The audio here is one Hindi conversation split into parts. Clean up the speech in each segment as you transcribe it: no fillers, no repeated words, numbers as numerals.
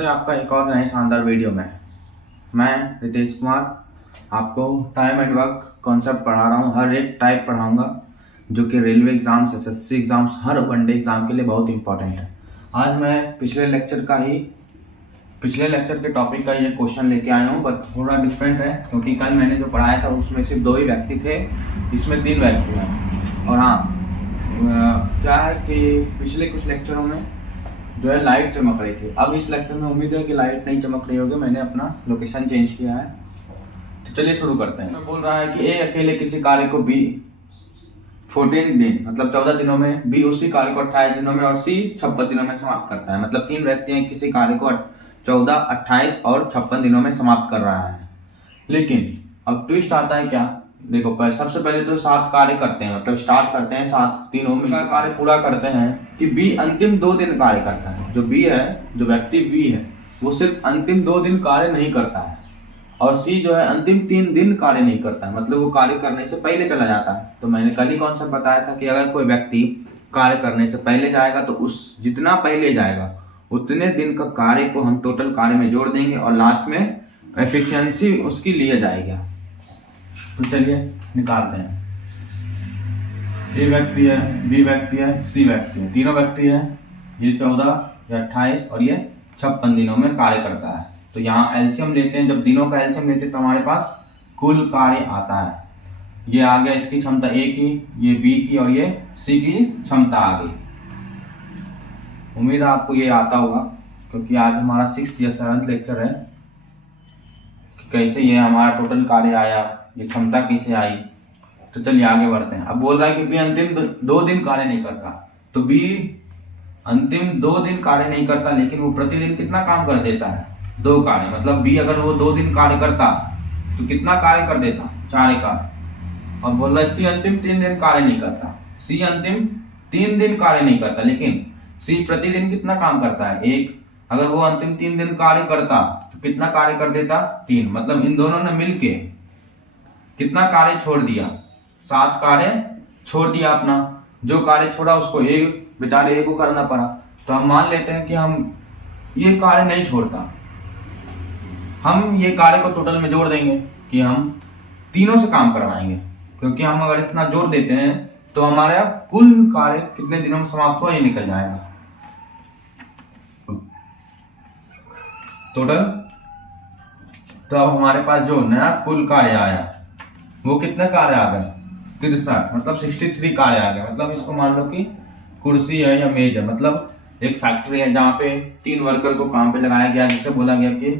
स्वागत है आपका एक और नए शानदार वीडियो में। मैं रितेश कुमार आपको टाइम एंड वर्क कॉन्सेप्ट पढ़ा रहा हूँ। हर एक टाइप पढ़ाऊँगा जो कि रेलवे एग्ज़ाम्स, एसएससी एग्ज़ाम्स, हर वनडे एग्ज़ाम के लिए बहुत इंपॉर्टेंट है। आज मैं पिछले लेक्चर के टॉपिक का ये क्वेश्चन लेके आया हूँ, बट थोड़ा डिफरेंट है क्योंकि कल मैंने जो पढ़ाया था उसमें सिर्फ 2 ही व्यक्ति थे, इसमें 3 व्यक्ति हैं। और हाँ, क्या है कि पिछले कुछ लेक्चरों में जो है लाइट चमक रही थी। अब इस लेक्चर में उम्मीद है कि लाइट नहीं चमक रही होगी, मैंने अपना लोकेशन चेंज किया है। तो चलिए शुरू करते हैं। मैं बोल रहा है कि ए अकेले किसी कार्य को बी 14 दिन मतलब 14 दिनों में, बी उसी कार्य को 28 दिनों में और सी 56 दिनों में समाप्त करता है। मतलब 3 व्यक्ति हैं, किसी कार्य को 14, 28 और 56 दिनों में समाप्त कर रहा है। लेकिन अब ट्विस्ट आता है क्या, देखो सबसे पहले तो 7 कार्य करते हैं, मतलब स्टार्ट करते हैं 7 तीनों मिलकर कार्य पूरा करते हैं कि बी अंतिम 2 दिन कार्य करता है। जो बी है, जो व्यक्ति बी है, वो सिर्फ अंतिम 2 दिन कार्य नहीं करता है और सी जो है अंतिम 3 दिन कार्य नहीं करता है, मतलब वो कार्य करने से पहले चला जाता है। तो मैंने कल ही कॉन्सेप्ट बताया था कि अगर कोई व्यक्ति कार्य करने से पहले जाएगा तो उस जितना पहले जाएगा उतने दिन का कार्य को हम टोटल कार्य में जोड़ देंगे और लास्ट में एफिशिएंसी उसकी लिया जाएगा। तो चलिए निकालते हैं। ए व्यक्ति है, बी व्यक्ति है, सी व्यक्ति है, तीनों व्यक्ति है। ये 14 या 28 और ये 56 दिनों में कार्य करता है। तो यहाँ एलसीएम लेते हैं, जब दिनों का एलसीएम लेते हैं तो हमारे पास कुल कार्य आता है। ये आ गया इसकी क्षमता ए की, ये बी की और ये सी की क्षमता आ गई। उम्मीद है आपको ये आता होगा क्योंकि आज हमारा 6th या 7th लेक्चर है कि कैसे ये हमारा टोटल कार्य आया, ये क्षमता कैसे आई। तो चलिए आगे बढ़ते हैं। अब बोल रहा है कि बी अंतिम 2 दिन कार्य नहीं करता, तो बी अंतिम 2 दिन कार्य नहीं करता, लेकिन वो प्रतिदिन कितना काम कर देता है, 2 कार्य। मतलब बी अगर वो 2 दिन कार्य करता तो कितना कार्य कर देता, 4 कार्य। और बोल रहा है सी अंतिम 3 दिन कार्य नहीं करता, सी अंतिम 3 दिन कार्य नहीं करता, लेकिन सी प्रतिदिन कितना काम करता है, 1। अगर वो अंतिम 3 दिन कार्य करता तो कितना कार्य कर देता, 3। मतलब इन दोनों ने मिलके कितना कार्य छोड़ दिया, 7 कार्य छोड़ दिया अपना। जो कार्य छोड़ा उसको बेचारे ए को करना पड़ा। तो हम मान लेते हैं कि हम ये कार्य नहीं छोड़ता, हम ये कार्य को टोटल में जोड़ देंगे कि हम तीनों से काम करवाएंगे, क्योंकि हम अगर इतना जोड़ देते हैं तो हमारा कुल कार्य कितने दिनों में समाप्त हुआ ये निकल जाएगा टोटल। तो अब हमारे पास जो नया कुल कार्य आया वो कितने कार्य आ गए, 63, मतलब 63 कार्य आ गए। मतलब इसको मान लो कि कुर्सी है या मेज है, मतलब एक फैक्ट्री है जहाँ पे 3 वर्कर को काम पे लगाया गया, जिससे बोला गया कि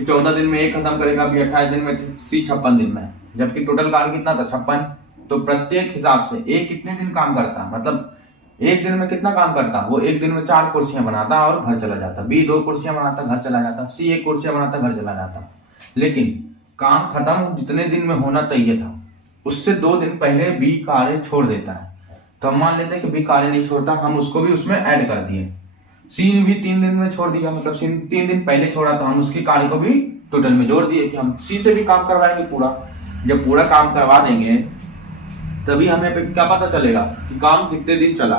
14 दिन में एक खत्म करेगा, अभी 28 दिन में, सी 56 दिन में, जबकि टोटल कार्य कितना था, 56। तो प्रत्येक हिसाब से ए कितने दिन काम करता, मतलब एक दिन में कितना काम करता, वो एक दिन में 4 कुर्सियां बनाता और घर चला जाता। बी 2 कुर्सियां बनाता, घर चला जाता। सी 1 कुर्सियां बनाता, घर चला जाता। लेकिन काम खत्म जितने दिन में होना चाहिए था उससे 2 दिन पहले बी कार्य छोड़ देता है। तो हम मान लेते हैं कि बी कार्य नहीं छोड़ता, हम उसको भी उसमें ऐड कर दिए। सी भी 3 दिन में छोड़ दिया, मतलब सी 3 दिन पहले छोड़ा, तो हम उसकी कार्य को भी टोटल में जोड़ दिए कि हम सी से भी काम करवाएंगे पूरा। जब पूरा काम करवा देंगे तभी हमें क्या पता चलेगा कि काम कितने दिन चला,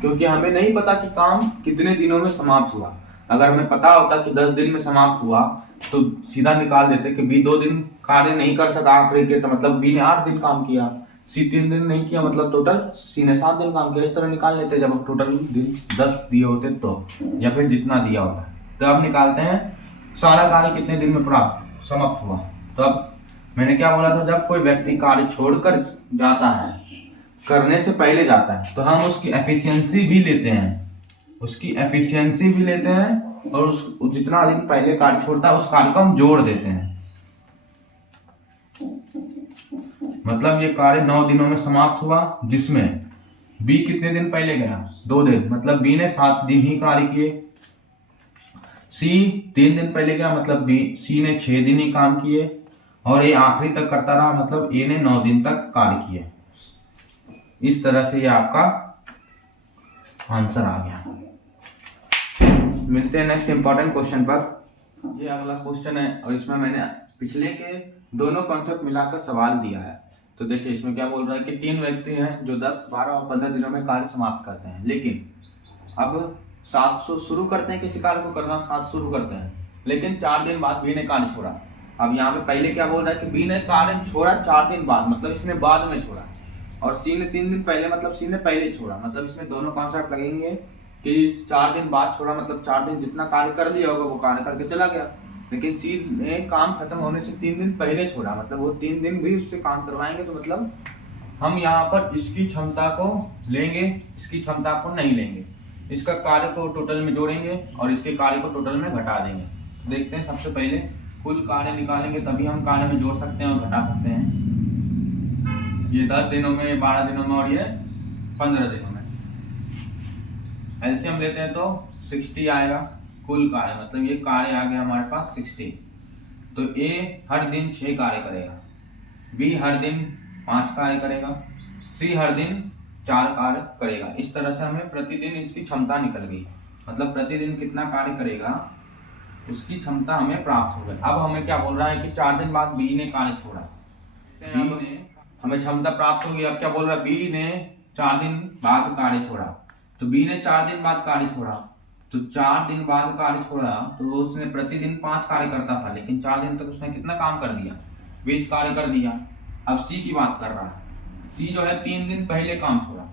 क्योंकि हमें नहीं पता कि काम कितने दिनों में समाप्त हुआ। अगर हमें पता होता कि 10 दिन में समाप्त हुआ तो सीधा निकाल देते कि बी 2 दिन कार्य नहीं कर सका आखिरी के, तो मतलब बी ने 8 दिन काम किया, सी 3 दिन नहीं किया, मतलब टोटल सी ने 7 दिन काम किया। इस तरह निकाल लेते जब टोटल दिन 10 दिए होते तो, या फिर जितना दिया होता। तो अब निकालते हैं सारा कार्य कितने दिन में पूरा समाप्त हुआ। तो अब मैंने क्या बोला था, जब कोई व्यक्ति कार्य छोड़कर जाता है, करने से पहले जाता है, तो हम उसकी एफिशिएंसी भी लेते हैं, और उस जितना दिन पहले कार्य छोड़ता है उस कार्य को हम जोड़ देते हैं। मतलब ये कार्य 9 दिनों में समाप्त हुआ, जिसमें बी कितने दिन पहले गया, 2 दिन, मतलब बी ने 7 दिन ही कार्य किए। सी 3 दिन पहले गया, मतलब सी ने 6 दिन ही काम किए, और ये आखिरी तक करता रहा, मतलब ए ने 9 दिन तक कार्य किए। इस तरह से ये आपका आंसर आ गया। मिलते हैं नेक्स्ट इंपॉर्टेंट क्वेश्चन पर। ये अगला क्वेश्चन है और इसमें मैंने पिछले के दोनों कॉन्सेप्ट मिलाकर सवाल दिया है। तो देखिए इसमें क्या बोल रहा है कि 3 व्यक्ति हैं जो 10, 12 और 15 दिनों में कार्य समाप्त करते हैं, लेकिन अब 7 से शुरू करते हैं किसी कार्य को करना, 7 शुरू करते हैं, लेकिन 4 दिन बाद बी ने कार्य छोड़ा। अब यहाँ पे पहले क्या बोल रहा है कि बी ने कार्य छोड़ा 4 दिन बाद, मतलब इसने बाद में छोड़ा, और सी ने 3 दिन पहले, मतलब सी ने पहले छोड़ा। मतलब इसमें दोनों कॉन्सेप्ट लगेंगे कि 4 दिन बाद छोड़ा, मतलब 4 दिन जितना कार्य कर लिया होगा वो कार्य करके चला गया। लेकिन सी ने काम खत्म होने से 3 दिन पहले छोड़ा, मतलब वो 3 दिन भी उससे काम करवाएंगे। तो मतलब हम यहाँ पर इसकी क्षमता को लेंगे, इसकी क्षमता को नहीं लेंगे, इसका कार्य को टोटल में जोड़ेंगे और इसके कार्य को टोटल में घटा देंगे। देखते हैं, सबसे पहले कुल कार्य निकालेंगे तभी हम कार्य में जोड़ सकते हैं और घटा सकते हैं। ये 10 दिनों में, 12 दिनों में और ये 15 दिनों में। एलसीएम लेते हैं तो 60 आएगा कुल कार्य, मतलब ये कार्य आ गया हमारे पास 60। तो ए हर दिन 6 कार्य करेगा, बी हर दिन 5 कार्य करेगा, सी हर दिन 4 कार्य करेगा। इस तरह से हमें प्रतिदिन इसकी क्षमता निकल गई, मतलब प्रतिदिन कितना कार्य करेगा उसकी क्षमता हमें प्राप्त हो गई। अब हमें क्या बोल रहा है कि 4 दिन बाद बी ने कार्य छोड़ा, बी ने हमें क्षमता प्राप्त हो गई। अब क्या बोल रहा है, बी ने 4 दिन बाद कार्य छोड़ा, तो बी ने 4 दिन बाद कार्य छोड़ा, तो 4 दिन बाद कार्य छोड़ा तो उसने प्रतिदिन 5 कार्य करता था, लेकिन 4 दिन तक उसने कितना काम कर दिया, 20 कार्य कर दिया। अब सी की बात कर रहा है, सी जो है 3 दिन पहले काम छोड़ा,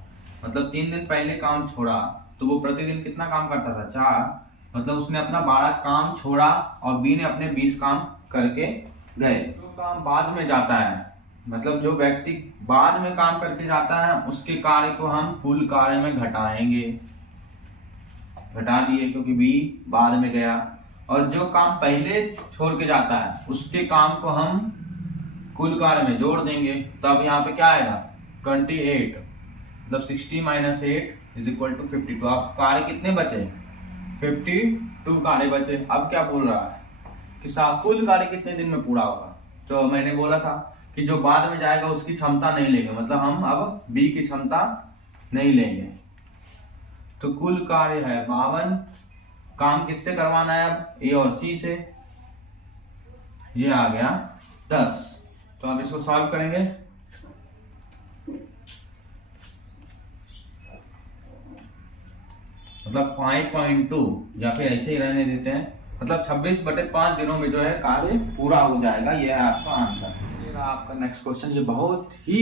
मतलब 3 दिन पहले काम छोड़ा तो वो प्रतिदिन कितना काम करता था, 4, मतलब उसने अपना 12 काम छोड़ा और बी ने अपने 20 काम करके गए। जो काम बाद में जाता है, मतलब जो व्यक्ति बाद में काम करके जाता है उसके कार्य को हम कुल कार्य में घटाएंगे, घटा दिए क्योंकि बी बाद में गया। और जो काम पहले छोड़ के जाता है उसके काम को हम कुल कार्य में जोड़ देंगे। तो अब यहाँ पे क्या आएगा, 28, मतलब 60 - 8 = 52। तो अब कार्य कितने बचे, 52 कार्य बचे। अब क्या बोल रहा है कि कुल कार्य कितने दिन में पूरा होगा। तो मैंने बोला था कि जो बाद में जाएगा उसकी क्षमता नहीं लेंगे, मतलब हम अब बी की क्षमता नहीं लेंगे। तो कुल कार्य है 52, काम किससे करवाना है अब, ए और सी से, ये आ गया 10। तो अब इसको सॉल्व करेंगे। मतलब 5.2 या फिर ऐसे ही रहने देते हैं, मतलब 26/5 दिनों में जो है कार्य पूरा हो जाएगा। ये है आपका आंसर। आपका नेक्स्ट क्वेश्चन, ये बहुत ही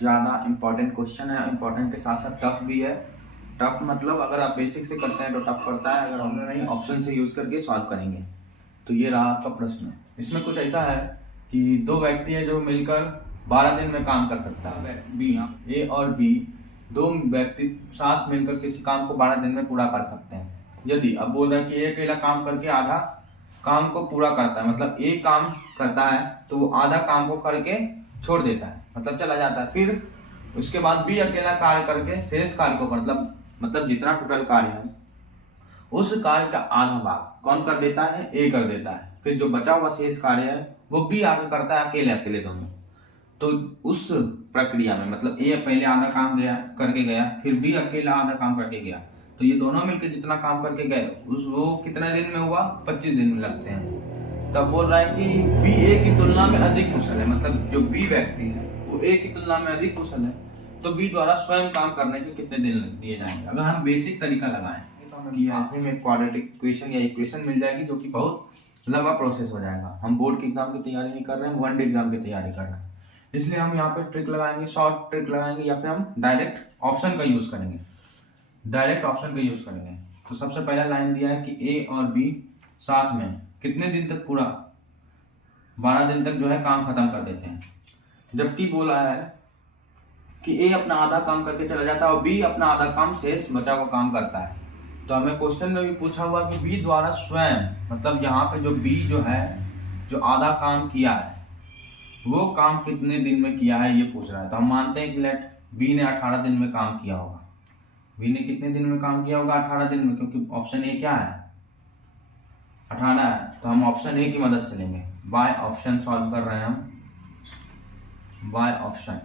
ज्यादा इंपॉर्टेंट क्वेश्चन है, इंपॉर्टेंट के साथ साथ टफ भी है। टफ मतलब अगर आप बेसिक से करते हैं तो टफ पड़ता है, अगर हमने नहीं ऑप्शन से यूज करके सॉल्व करेंगे। तो ये रहा आपका प्रश्न। इसमें कुछ ऐसा है कि 2 व्यक्ति है जो मिलकर 12 दिन में काम कर सकता है। बी, ए और बी 2 व्यक्ति साथ मिलकर किसी काम को 12 दिन में पूरा कर सकते हैं। यदि अब बोल रहा है कि ए अकेला काम करके आधा काम को पूरा करता है, मतलब ए काम करता है तो वो आधा काम को करके छोड़ देता है, मतलब चला जाता है। फिर उसके बाद बी अकेला कार्य करके शेष कार्य को, मतलब जितना टोटल कार्य है उस कार्य का आधा भाग कौन कर देता है, ए कर देता है। फिर जो बचा हुआ शेष कार्य है वो बी आगे करता है, अकेले अकेले दोनों। तो उस प्रक्रिया में मतलब ए पहले आधा काम करके गया, फिर बी अकेला आधा काम करके गया, तो ये दोनों मिलकर जितना काम करके गए वो कितने दिन में हुआ, 25 दिन में लगते हैं। तब बोल रहा है कि बी ए की तुलना में अधिक कुशल है, मतलब जो बी व्यक्ति है वो ए की तुलना में अधिक कुशल है, तो बी द्वारा स्वयं काम करने के कितने दिन दिए जाएंगे। अगर हम बेसिक तरीका लगाएं तो में क्वाड्रेटिक इक्वेशन या इक्वेशन मिल जाएगी जो कि बहुत लंबा प्रोसेस हो जाएगा। हम बोर्ड के एग्जाम की तैयारी नहीं कर रहे हैं, वनडे एग्जाम की तैयारी कर रहे हैं, इसलिए हम यहाँ पे ट्रिक लगाएंगे, शॉर्ट ट्रिक लगाएंगे, या फिर हम डायरेक्ट ऑप्शन का यूज करेंगे। डायरेक्ट ऑप्शन का यूज करेंगे। तो सबसे पहला लाइन दिया है कि ए और बी साथ में कितने दिन तक, पूरा 12 दिन तक जो है काम खत्म कर देते हैं। जबकि बोला है कि ए अपना आधा काम करके चला जाता है और बी अपना आधा काम शेष बचा हुआ काम करता है। तो हमें क्वेश्चन में भी पूछा हुआ कि बी द्वारा स्वयं, मतलब यहाँ पे जो बी जो है जो आधा काम किया है वो काम कितने दिन में किया है ये पूछ रहा है। तो हम मानते हैं कि लेट बी ने 18 दिन में काम किया होगा। बी ने कितने दिन में काम किया होगा, 18 दिन में, क्योंकि ऑप्शन ए क्या है, 18 है। तो हम ऑप्शन ए की मदद से लेंगे, बाय ऑप्शन सॉल्व कर रहे हैं हम, बाय ऑप्शन।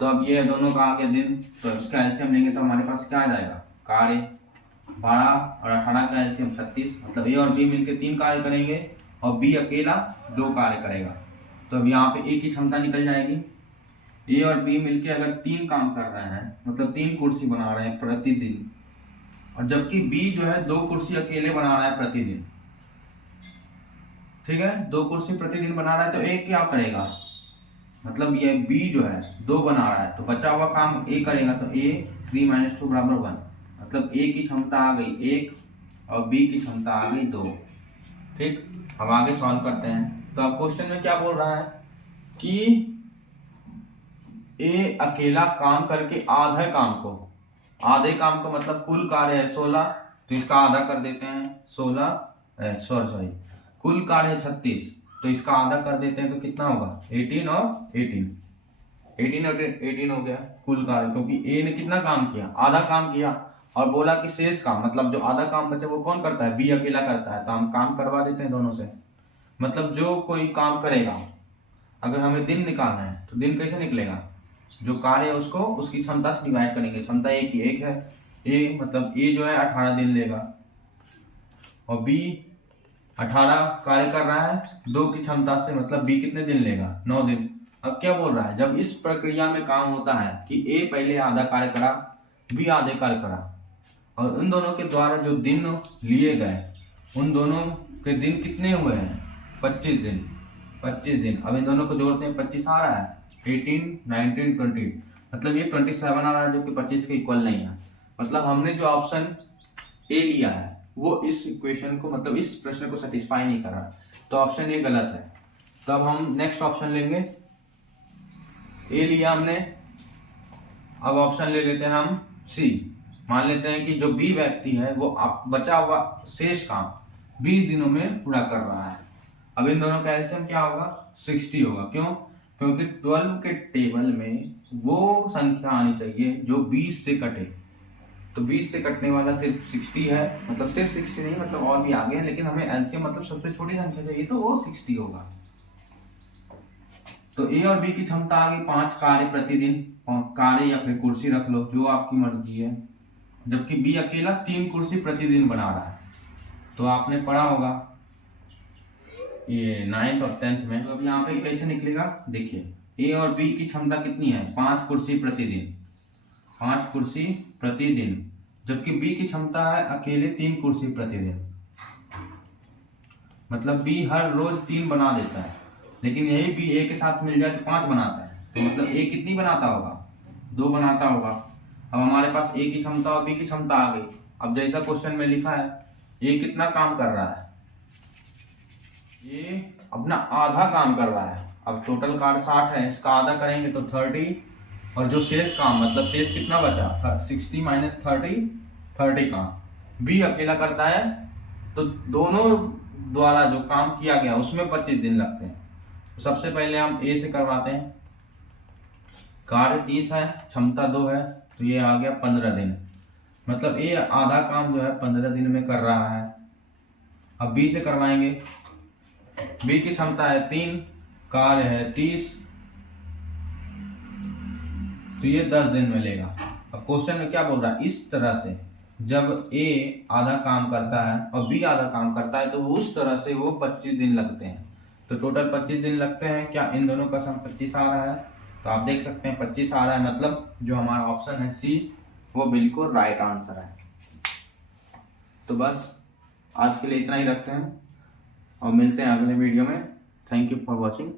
तो अब ये दोनों का आ गया दिन, तो इसका एलसीएम लेंगे तो हमारे पास क्या आ जाएगा, कार्य 12 और 18 का एलसीएम 36, मतलब ए और बी मिलकर 3 कार्य करेंगे और बी अकेला 2 कार्य करेगा। तो अब यहाँ पे ए की क्षमता निकल जाएगी। ए और बी मिलके अगर 3 काम कर रहे हैं, मतलब 3 कुर्सी बना रहे हैं प्रतिदिन, और जबकि बी जो है 2 कुर्सी अकेले बना रहा है प्रतिदिन, ठीक है, 2 कुर्सी प्रतिदिन बना रहा है, तो ए क्या करेगा, मतलब ये बी जो है 2 बना रहा है, तो बचा हुआ काम ए करेगा, तो ए 3 - 2 = 1, मतलब ए की क्षमता आ गई 1 और बी की क्षमता आ गई 2। ठीक, अब आगे सॉल्व करते हैं। तो अब क्वेश्चन में क्या बोल रहा है कि ए अकेला काम करके आधे काम को मतलब कुल कार्य है 16, तो इसका आधा कर देते हैं 16, सॉरी कुल कार्य है 36, तो इसका आधा कर देते हैं, तो कितना होगा 18 और 18 हो गया कुल कार्य, क्योंकि ए ने कितना काम किया, आधा काम किया, और बोला कि शेष काम मतलब जो आधा काम बचे वो कौन करता है, बी अकेला करता है, तो हम काम करवा देते हैं दोनों से। मतलब जो कोई काम करेगा, अगर हमें दिन निकालना है तो दिन कैसे निकलेगा, जो कार्य है उसको उसकी क्षमता से डिवाइड करेंगे, क्षमता ए की 1 है, ए मतलब ए जो है 18 दिन लेगा, और बी 18 कार्य कर रहा है 2 की क्षमता से, मतलब बी कितने दिन लेगा, 9 दिन। अब क्या बोल रहा है, जब इस प्रक्रिया में काम होता है कि ए पहले आधा कार्य करा, बी आधे कार्य करा, और उन दोनों के द्वारा जो दिन लिए गए उन दोनों के दिन कितने हुए हैं, 25 दिन। अब इन दोनों को जोड़ते हैं, 25 आ रहा है, 18, 19, 20, मतलब ये 27 आ रहा है, जो कि 25 के इक्वल नहीं है। मतलब हमने जो ऑप्शन ए लिया है वो इस इक्वेशन को, मतलब इस प्रश्न को सेटिस्फाई नहीं कर रहा, तो ऑप्शन ए गलत है। तब हम नेक्स्ट ऑप्शन लेंगे, ए लिया हमने, अब ऑप्शन ले लेते हैं हम सी। मान लेते हैं कि जो बी व्यक्ति है वो बचा हुआ शेष काम 20 दिनों में पूरा कर रहा है। अब इन दोनों का एलसीएम क्या होगा, 60 होगा। क्यों, क्योंकि 12 के टेबल में वो संख्या आनी चाहिए जो 20 से कटे, तो 20 से कटने वाला सिर्फ 60 है, मतलब सिर्फ 60 नहीं, मतलब और भी आगे है, लेकिन हमें एलसीएम मतलब सबसे छोटी संख्या चाहिए, तो वो 60 होगा। तो ए और बी की क्षमता आ गई 5 कार्य प्रतिदिन, कार्य या फिर कुर्सी रख लो, जो आपकी मर्जी है, जबकि बी अकेला 3 कुर्सी प्रतिदिन बना रहा है। तो आपने पढ़ा होगा ये 9th और 10th में। तो अब यहाँ पे कैसे निकलेगा, देखिए ए और बी की क्षमता कितनी है, 5 कुर्सी प्रतिदिन, 5 कुर्सी प्रतिदिन, जबकि बी की क्षमता है अकेले 3 कुर्सी प्रतिदिन, मतलब बी हर रोज 3 बना देता है, लेकिन यही बी ए के साथ मिल जाए तो 5 बनाता है, तो मतलब ए कितनी बनाता होगा, 2 बनाता होगा। अब हमारे पास ए की क्षमता और बी की क्षमता आ गई। अब जैसा क्वेश्चन में लिखा है, ए कितना काम कर रहा है, ये अपना आधा काम कर रहा है। अब टोटल कार्य 60 है, इसका आधा करेंगे तो 30, और जो शेष काम मतलब शेष कितना बचा, 60 - 30 काम बी अकेला करता है, तो दोनों द्वारा जो काम किया गया उसमें 25 दिन लगते हैं। तो सबसे पहले हम ए से करवाते हैं, कार्य 30 है, क्षमता 2 है, तो ये आ गया 15 दिन, मतलब ए आधा काम जो है 15 दिन में कर रहा है। अब बी से करवाएंगे, बी की क्षमता है 3, कार्य है 30, तो ये 10 दिन में लेगा। अब क्वेश्चन में क्या बोल रहा है, इस तरह से जब ए आधा काम करता है और बी आधा काम करता है, तो उस तरह से वो 25 दिन लगते हैं। तो टोटल 25 दिन लगते हैं। क्या इन दोनों का सम 25 आ रहा है, तो आप देख सकते हैं 25 आ रहा है, मतलब जो हमारा ऑप्शन है सी वो बिल्कुल राइट आंसर है। तो बस आज के लिए इतना ही रखते हैं और मिलते हैं अगले वीडियो में। Thank you for watching.